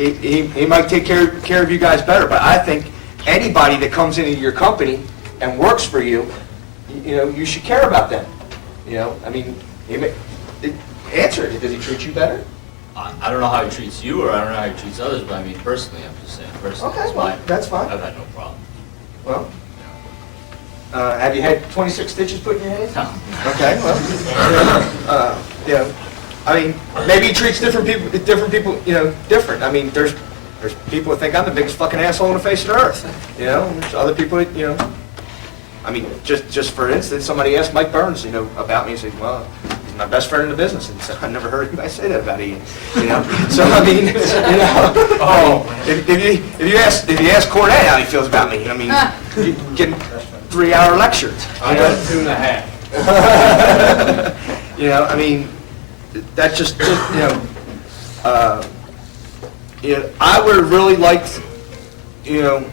he might take care of you guys better. But I think anybody that comes into your company and works for you, you should care about them. I mean, answer it. Does he treat you better? I don't know how he treats you, or I don't know how he treats others, but I mean, personally, I'm just saying, personally, Okay, well, that's fine. I've had no problem. Well, have you had 26 stitches put in your head? No. Okay, well, I mean, maybe he treats different people, different. I mean, there's people that think I'm the biggest fucking asshole on the face of the earth. There's other people that, I mean, just for instance, somebody asked Mike Burns, about me and said, well, he's my best friend in the business. And he said, I never heard anybody say that about Ian. So I mean, if you ask Cornette how he feels about me, I mean, you get a 3-hour lecture. I got 2.5. I mean, that's just I would have really liked, to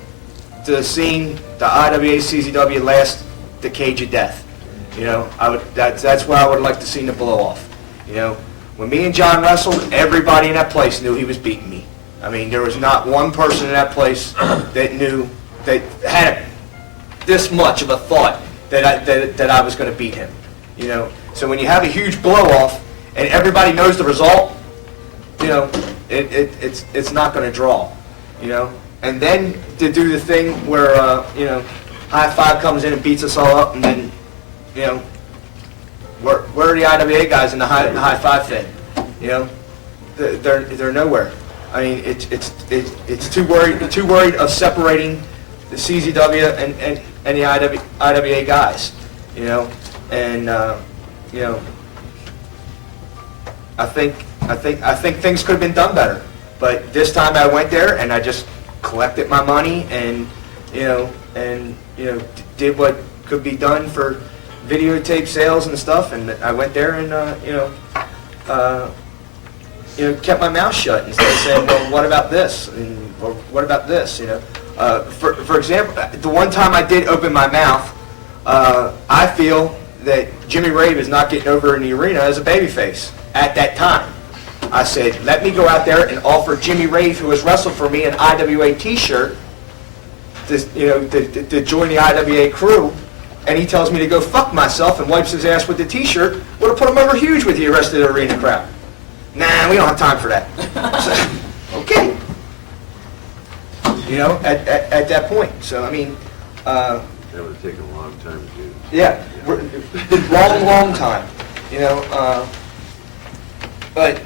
have seen the IWA CZW last the cage of death. That's where I would like to see the blow off. When me and John wrestled, everybody in that place knew he was beating me. I mean, there was not one person in that place that knew, that had this much of a thought that I was going to beat him. So when you have a huge blow off and everybody knows the result, it's not going to draw. And then to do the thing where, High Five comes in and beats us all up, and then, where are the IWA guys in the High Five thing? They're nowhere. I mean, it's too worried of separating the CZW and the IWA guys. And I think things could have been done better. But this time I went there and I just collected my money and did what could be done for videotape sales and stuff, and I went there and kept my mouth shut instead of saying, well, what about this? Or what about this? For example, the one time I did open my mouth, I feel that Jimmy Rave is not getting over in the arena as a babyface at that time. I said, let me go out there and offer Jimmy Rave, who has wrestled for me, an IWA T-shirt, to join the IWA crew, and he tells me to go fuck myself and wipes his ass with the T-shirt. Would have put him over huge with the rest of the arena crowd. Nah, we don't have time for that. So, okay. At that point. So I mean, that would have taken a long time to do. Yeah, long time. But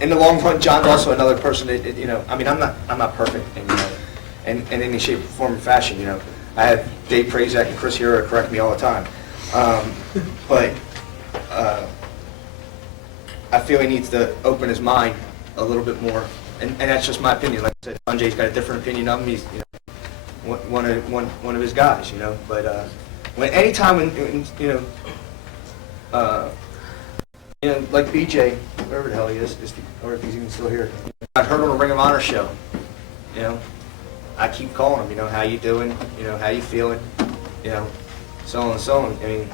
in the long run, John's also another person that, I mean, I'm not perfect in any shape, form, or fashion. I have Dave Prazak and Chris Hero correct me all the time, but I feel he needs to open his mind a little bit more, and that's just my opinion. Like I said, Sanjay's got a different opinion of him. He's one of his guys, but anytime like BJ, wherever the hell he is, or if he's even still here, I heard on a Ring of Honor show, I keep calling him, how you doing, how you feeling, so on and so on. I mean,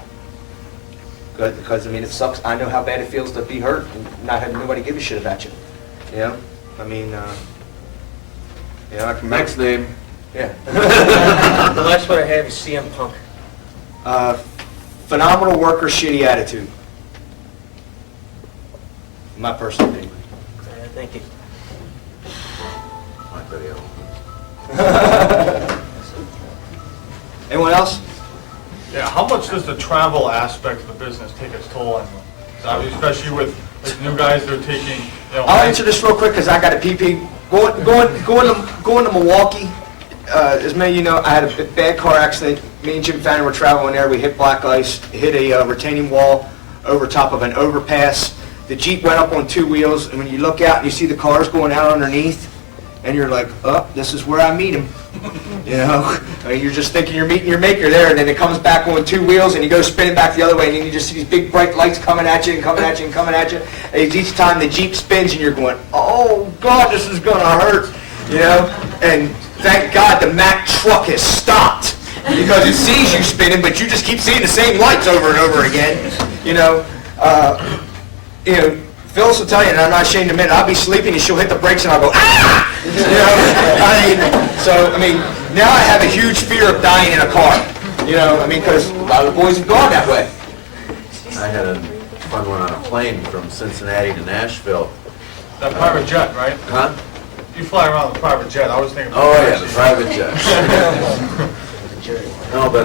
because it sucks. I know how bad it feels to be hurt and not having nobody give a shit about you. I mean, I can. Next name. Yeah. The last one I have is CM Punk. Phenomenal worker, shitty attitude. My personal opinion. Thank you. Anyone else? Yeah, how much does the travel aspect of the business take its toll on you? Especially with new guys that are taking, I'll answer this real quick because I got a PP. Going to Milwaukee, as many of you know, I had a bad car accident. Me and Jim Fanning were traveling there. We hit black ice, hit a retaining wall over top of an overpass. The Jeep went up on 2 wheels, and when you look out and you see the cars going out underneath, and you're like, oh, this is where I meet him. I mean, you're just thinking you're meeting your maker there, and then it comes back on 2 wheels, and you go spinning back the other way, and then you just see these big bright lights coming at you and coming at you and coming at you. And each time the Jeep spins, and you're going, oh, God, this is going to hurt. And thank God the Mack truck has stopped because it sees you spinning, but you just keep seeing the same lights over and over again. you know, Phyllis will tell you, and I'm not ashamed to admit it, I'll be sleeping and she'll hit the brakes and I'll go, ah! You know, I mean, now I have a huge fear of dying in a car. You know, I mean, because a lot of the boys have gone that way. I had a fun one on a plane from Cincinnati to Nashville. That private jet, right? Huh? You fly around with a private jet, I was thinking. Oh, yeah, the private jet. No, but,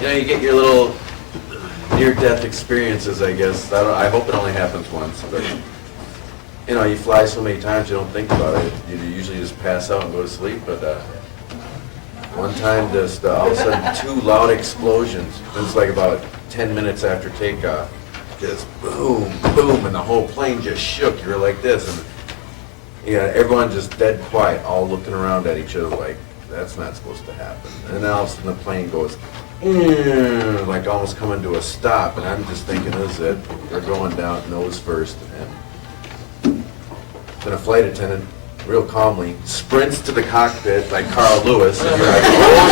you know, you get your little near-death experiences, I guess. I hope it only happens once, but, you know, you fly so many times you don't think about it. You usually just pass out and go to sleep, but one time just all of a sudden 2 loud explosions. It was like about 10 minutes after takeoff. Just boom, boom, and the whole plane just shook. You were like this, and yeah, everyone just dead quiet, all looking around at each other like, that's not supposed to happen. And then all of a sudden the plane goes, like almost coming to a stop, and I'm just thinking, this is it. They're going down nose first, and then a flight attendant, real calmly, sprints to the cockpit like Carl Lewis, and you're like, oh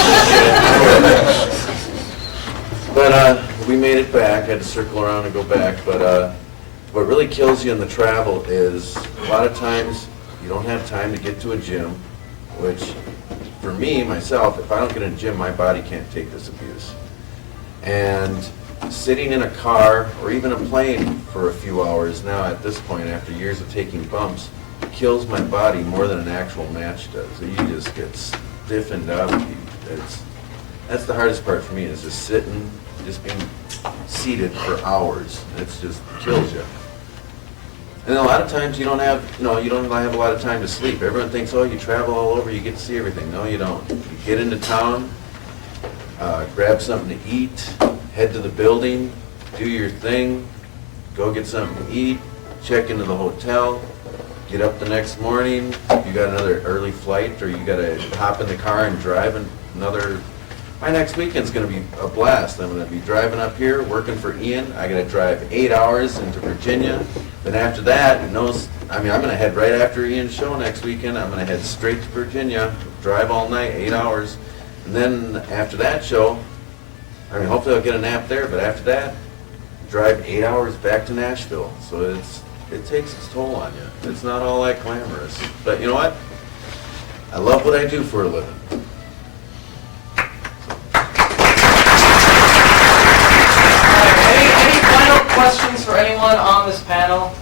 shit. But we made it back. I had to circle around and go back. But what really kills you in the travel is a lot of times you don't have time to get to a gym, which for me, myself, if I don't get in a gym, my body can't take this abuse. And sitting in a car or even a plane for a few hours now at this point, after years of taking bumps, kills my body more than an actual match does. So you just get stiffened up. That's the hardest part for me, is just sitting, just being seated for hours. It just kills you. And a lot of times you don't have a lot of time to sleep. Everyone thinks, oh, you travel all over, you get to see everything. No, you don't. You get into town, grab something to eat, head to the building, do your thing, go get something to eat, check into the hotel, get up the next morning. You got another early flight, or you got to hop in the car and drive another. My next weekend's going to be a blast. I'm going to be driving up here, working for Ian. I got to drive 8 hours into Virginia. Then after that, I'm going to head right after Ian's show next weekend. I'm going to head straight to Virginia, drive all night, 8 hours. And then after that show, hopefully I'll get a nap there, but after that, drive 8 hours back to Nashville. So it takes its toll on you. It's not all that glamorous. But you know what? I love what I do for a living. Questions for anyone on this panel?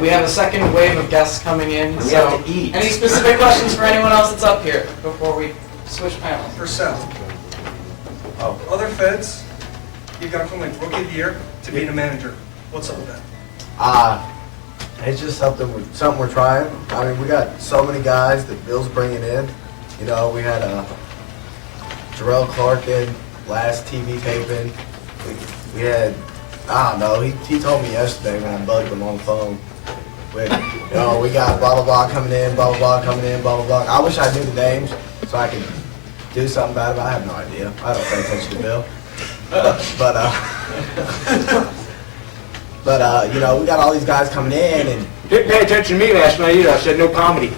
We have a second wave of guests coming in, We so have to eat. any specific questions for anyone else that's up here before we switch panels? For Sal. Other feds, you've gone from like rookie of the year to being a manager. What's up with that? It's just something we're trying. I mean, we got so many guys that Bill's bringing in. You know, we had Jarrell Clark in last TV taping. We had, I don't know, he told me yesterday when I bugged him on the phone. We got blah, blah, blah coming in, blah, blah, blah coming in, blah, blah, blah. I wish I knew the names so I could do something about it. I have no idea. I don't pay attention to Bill. But you know, we got all these guys coming in and... Didn't pay attention to me last night either. I said no comedy.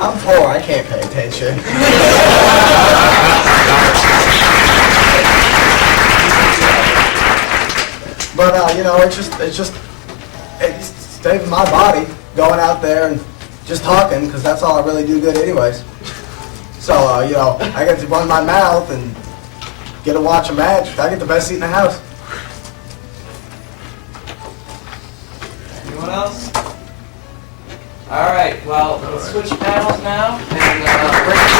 I'm poor, I can't pay attention. But you know, it's saving my body going out there and just talking, because that's all I really do good anyways. So you know, I get to run my mouth and get to watch a match. I get the best seat in the house. Anyone else? All right, well, let's switch panels now and bring